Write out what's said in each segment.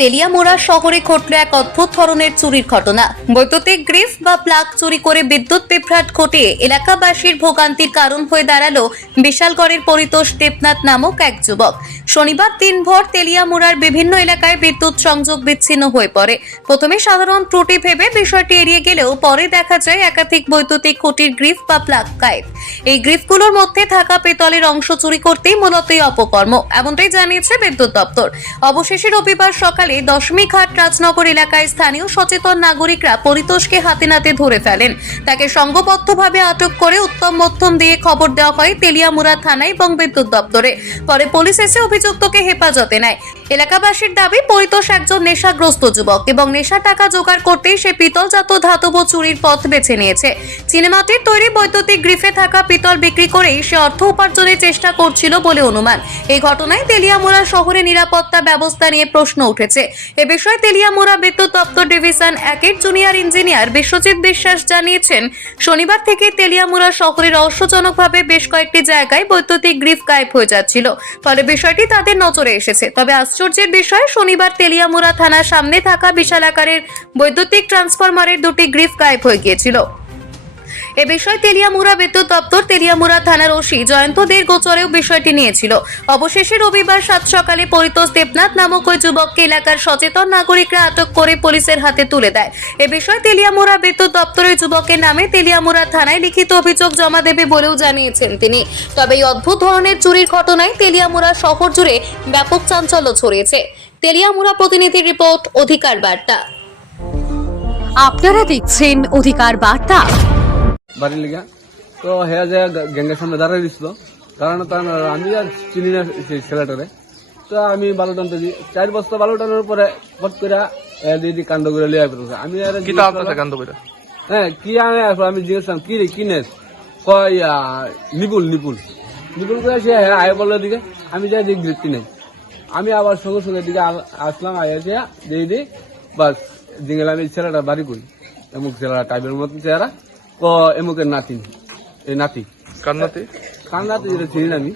তেলিয়ামোড়া শহরে ঘটল এক অদ্ভুত ধরনের চুরির ঘটনা। বৈদ্যুতিক গ্রিফ বা প্লাগ চুরি করে বিদ্যুৎ বিভ্রাট ঘটিয়ে এলাকাবাসীর ভোগান্তির কারণ হয়ে দাঁড়াল বিশালগড়ের পরিতোষ দেবনাথ নামক এক যুবক। শনিবার দিনভর তেলিয়ামোড়ার বিভিন্ন এলাকায় বিদ্যুৎ সংযোগ বিচ্ছিন্ন হয়ে পড়ে। প্রথমে সাধারণ ত্রুটি ভেবে বিষয়টি এড়িয়ে গেলেও পরে দেখা যায় একাধিক বৈদ্যুতিক খুঁটির গ্রিফ বা প্লাগ গায়েব। এই গ্রিফগুলোর মধ্যে থাকা পেতলের অংশ চুরি করতেই মূলত অপকর্ম, এমনটাই জানিয়েছে বিদ্যুৎ দপ্তর। অবশেষে রবিবার সকালে দশমীঘাট রাজনগর এলাকায় স্থানীয় সচেতন নাগরিকরা পরিতোষকে হাতে নাতে ধরে ফেলেন। তাকে সংঘবদ্ধভাবে আটক করে উত্তম মধ্যম দিয়ে খবর দেওয়া হয় তেলিয়ামুড়া থানায় এবং বিদ্যুৎ দপ্তরে। পরে পুলিশ এসে অভিযুক্তকে হেফাজতে নেয়। এলাকাবাসীর দাবি পরিতোষ একজন নেশাগ্রস্ত যুবক এবং নেশা টাকা জোগাড় করতেই সে পিতলজাত ধাতব চুরির পথ বেছে নিয়েছে। চিনেমাটির তৈরি বৈদ্যুতিক গ্রিফে থাকা পিতল বিক্রি করেই সে অর্থ উপার্জনের চেষ্টা করছিল বলে অনুমান। এই ঘটনায় তেলিয়ামুড়া শহরে নিরাপত্তা ব্যবস্থা নিয়ে প্রশ্ন উঠেছে। এ বিষয়ে তেলিয়ামুড়া বিদ্যুৎ দপ্তর ডিভিশন একের জুনিয়র ইঞ্জিনিয়ার বিশ্বজিৎ বিশ্বাস জানিয়েছেন, শনিবার থেকে তেলিয়ামুড়া শহরে রহস্যজনকভাবে বেশ কয়েকটি জায়গায় বৈদ্যুতিক গ্রিফ গায়েব হয়ে যাচ্ছিল। ফলে বিষয়টি তাদের নজরে এসেছে। তবে আশ্চর্যের বিষয়, শনিবার তেলিয়ামুরা থানার সামনে থাকা বিশাল আকারের বৈদ্যুতিক ট্রান্সফরমারের দুটি গ্রিফ গায়েব হয়ে গিয়েছিল। এ বিষয়ে তেলিয়ামুড়া বিদ্যুৎ দপ্তর তেলিয়ামুড়া থানার ওসি জয়ন্ত দের গোচরেও বিষয়টি নিয়েছিল। অবশেষে রবিবার সাত সকালে পরিতোষ দেবনাথ নামক ওই যুবককে এলাকার সচেতন নাগরিকরা আটক করে পুলিশের হাতে তুলে দেয়। এ বিষয়ে তেলিয়ামুড়া বিদ্যুৎ দপ্তরের যুবকের নামে তেলিয়ামুড়া থানায় লিখিত অভিযোগ জমা দেবে বলেও জানিয়েছেন তিনি। তবে এই অদ্ভুত ধরনের চুরির ঘটনায় তেলিয়ামুড়া শহর জুড়ে ব্যাপক চাঞ্চল্য ছড়িয়েছে। তেলিয়ামুড়া প্রতিনিধির রিপোর্ট অধিকার বার্তা। আপনারা দেখছেন অধিকার বার্তা। বাড়ির লিগা তো হেয়া যায় গ্যাঙ্গের সামনে দাঁড়াই দিছিল দাঁড়ানো তার আমি আর চিনি না সেই ছেলেটারে। তো আমি বালু টানতে দিই চার বস্তা বালু টানার পরে ফট করে দিদি কাণ্ড করে লিয়ে ফেলছে আমি আর কি তা আপনার কান্দ করে? হ্যাঁ কি আমি আমি জিজ্ঞেস কি রে কি নেস? কয় নিপুল নিপুল। নিপুল করে সে হ্যাঁ আয় বলল দিকে আমি যাই দিক বৃত্তি নেই। আমি আবার সঙ্গে সঙ্গে দিকে আসলাম আয় এসে দিয়ে দিই বাস জিঙ্গেল আমি ছেলেটা বাড়ি করি এমুক ছেলেটা টাইপের মতন চেহারা ক এমুকের নাতিন এই নাতি। কার নাতি? যেটা চিনি না আমি।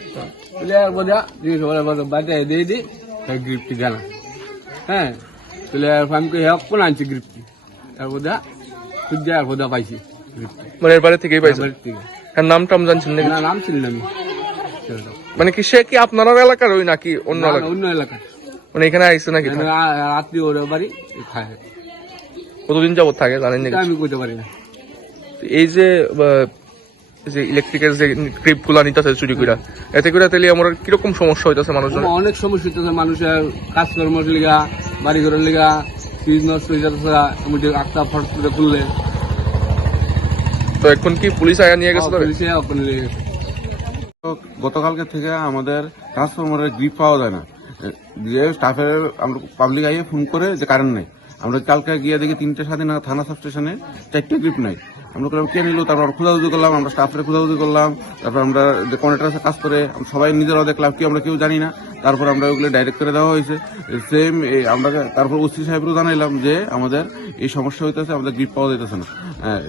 বলে আর বোঝা জিজ্ঞেস করে বাড়িতে দিয়ে দিই এই গ্রিপটি হ্যাঁ হ্যাঁ কোন আনছি গ্রিপটি বোঝা আর বোঝা পাইছি মানে এর বাড়ি থেকেই বাড়ির থেকে আর নাম টাম জানছেন নাকি? না নাম ছিলেন আমি। মানে কি সে কি আপনার এলাকার ওই নাকি অন্য এলাকা অন্য এলাকা মানে এখানে আইসে নাকি? আত্মীয় ওর বাড়ি খায়। কতদিন যাবত থাকে জানেন নাকি? আমি কইতে পারি না। এই যে যে ইলেকট্রিকের যে ক্রিপগুলা নিতেছে চুরি করে এতে করে তাহলে আমার কীরকম সমস্যা হইতেছে মানুষজন? অনেক সমস্যা হচ্ছে মানুষের কাজকর্মের লিগা বাড়ি ঘরের লিগা ফ্রিজ নষ্ট হয়ে যাচ্ছে এমনকি আটটা ফট করে খুললে। তো এখন কি পুলিশ আয়া নিয়ে গেছে তবে? পুলিশে গেছে। গতকালকে থেকে আমাদের ট্রান্সফরমারের গ্রিপ পাওয়া যায় না। যে স্টাফের আমরা পাবলিক আইয়ে ফোন করে যে কারেন্ট নেই। আমরা কালকে গিয়ে দেখি তিনটে সাথে না থানা সাব স্টেশনে চারটে গ্রিপ নাই। আমরা করলাম কে নিল? তারপর খোঁজাখুঁজি করলাম, আমরা স্টাফের খোঁজাখুঁজি করলাম, তারপর আমরা কন্ট্রাক্টার কাজ করে সবাই নিজেরাও দেখলাম, কি আমরা কেউ জানি না। তারপর আমরা ওগুলো ডাইরেক্ট করে দেওয়া হয়েছে। সেম আমরা তারপর ওসি সাহেবরও জানাইলাম যে আমাদের এই সমস্যা হইতেছে আমাদের গ্রিপ পাওয়া যাইতেছে না।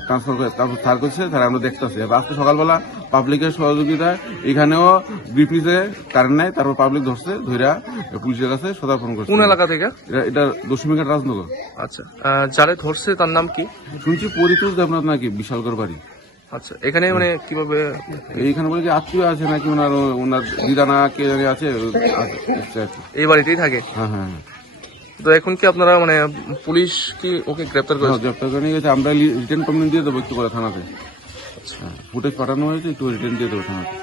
ট্রান্সফার করে তারপর স্যার করছে স্যার আমরা দেখতেছি। আজকে সকালবেলা পাবলিকের সহযোগিতায় এখানেও গ্রিপ নিচে কারেন্ট নাই তারপর পাবলিক ধরছে ধইরা পুলিশের কাছে সদার্পণ করছে। কোন এলাকা থেকে? এটা- এটা দশমীঘাট রাজনগর। আচ্ছা যারে ধরছে তার নাম কি? শুনছি পরিতোষ দেবনাথ নাকি বিশালগড় বাড়ি। আচ্ছা এখানে মানে কীভাবে এইখানে বলে যে আত্মীয় আছে নাকি ওনার ওনার দিদা না কে জানি আছে? এই বাড়িতেই থাকে? হ্যাঁ হ্যাঁ হ্যাঁ। তো এখন কি আপনারা মানে পুলিশ কি ওকে গ্রেপ্তার করেছে? গ্রেপ্তার করে নিয়ে গেছে। আমরা রিটার্ন কমপ্লেন দিয়ে দেবো একটু করে থানাতে। হ্যাঁ ফুটেজ পাঠানো হয়েছে একটু রিটার্ন দিয়ে দেবো থানাতে।